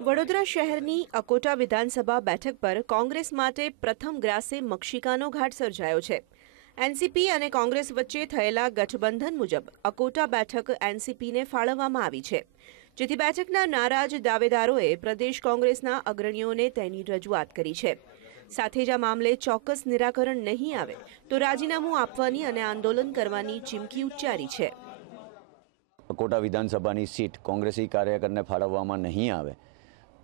વડોદરા શહેરની અકોટા વિધાનસભા બેઠક પર કોંગ્રેસ માટે પ્રથમ ગ્રાસે મક્ષિકાનો ઘાટ સર્જાયો છે. એનસીપી અને કોંગ્રેસ વચ્ચે થયેલા ગઠબંધન મુજબ અકોટા બેઠક એનસીપીને ફાળવવામાં આવી છે. જેથી બેઠકના નારાજ દાવેદારોએ પ્રદેશ કોંગ્રેસના અગ્રણીઓને તેની રજૂઆત કરી છે. સાથે જ આ મામલે ચોક્કસ નિરાકરણ નહીં આવે તો રાજીનામું આપવાની અને આંદોલન કરવાની ચીમકી ઉચ્ચારી છે. અકોટા વિધાનસભાની સીટ કોંગ્રેસી કાર્યકરને ફાળવવામાં નહીં આવે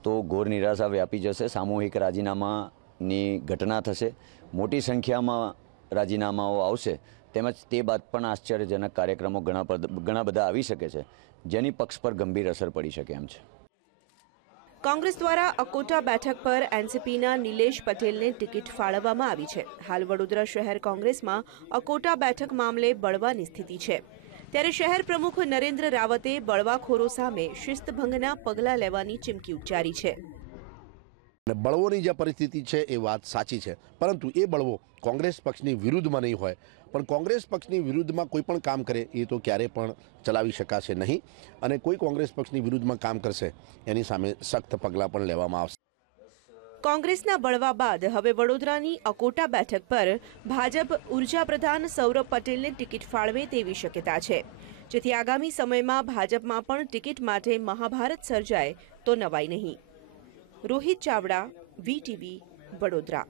તો ઘોર નિરાશા વ્યાપી જશે. સામૂહિક રાજીનામાની ઘટના થશે. મોટી સંખ્યામાં રાજીનામાઓ આવશે. તેમજ તે બાદ પણ આશ્ચર્યજનક કાર્યક્રમો ઘણા ઘણા બધા આવી શકે છે, જેની પક્ષ પર ગંભીર અસર પડી શકે એમ છે. કોંગ્રેસ દ્વારા અકોટા બેઠક પર એનસીપીના નિલેશ પટેલને ટિકિટ ફાળવવામાં આવી છે. હાલ વડોદરા શહેર કોંગ્રેસમાં અકોટા બેઠક મામલે બળવાની સ્થિતિ છે. ત્યારે શહેર પ્રમુખ નરેન્દ્ર રાવતે બળવાખોરો સામે શિસ્તભંગના પગલાં લેવાની ચીમકી ઉચ્ચારી છે. અને બળવોની જે પરિસ્થિતિ છે એ વાત સાચી છે. પરંતુ એ બળવો કોંગ્રેસ પક્ષની વિરુદ્ધમાં નહીં હોય. પણ કોંગ્રેસ પક્ષની વિરુદ્ધમાં કોઈ પણ કામ કરે એ તો ક્યારે પણ ચલાવી શકાશે નહીં. અને કોઈ કોંગ્રેસ પક્ષની વિરુદ્ધમાં કામ કરશે એની સામે સખ્ત પગલાં પણ લેવામાં આવશે. કોંગ્રેસના બળવા બાદ હવે વડોદરાની અકોટા બેઠક પર ભાજપ ઊર્જા પ્રધાન સૌરભ પટેલને ટિકિટ ફાળવે તેવી શક્યતા છે. જેથી આગામી સમયમાં ભાજપમાં પણ ટિકિટ માટે મહાભારત સર્જાય તો નવાઈ નહીં. રોહિત ચાવડા, વીટીવી, વડોદરા.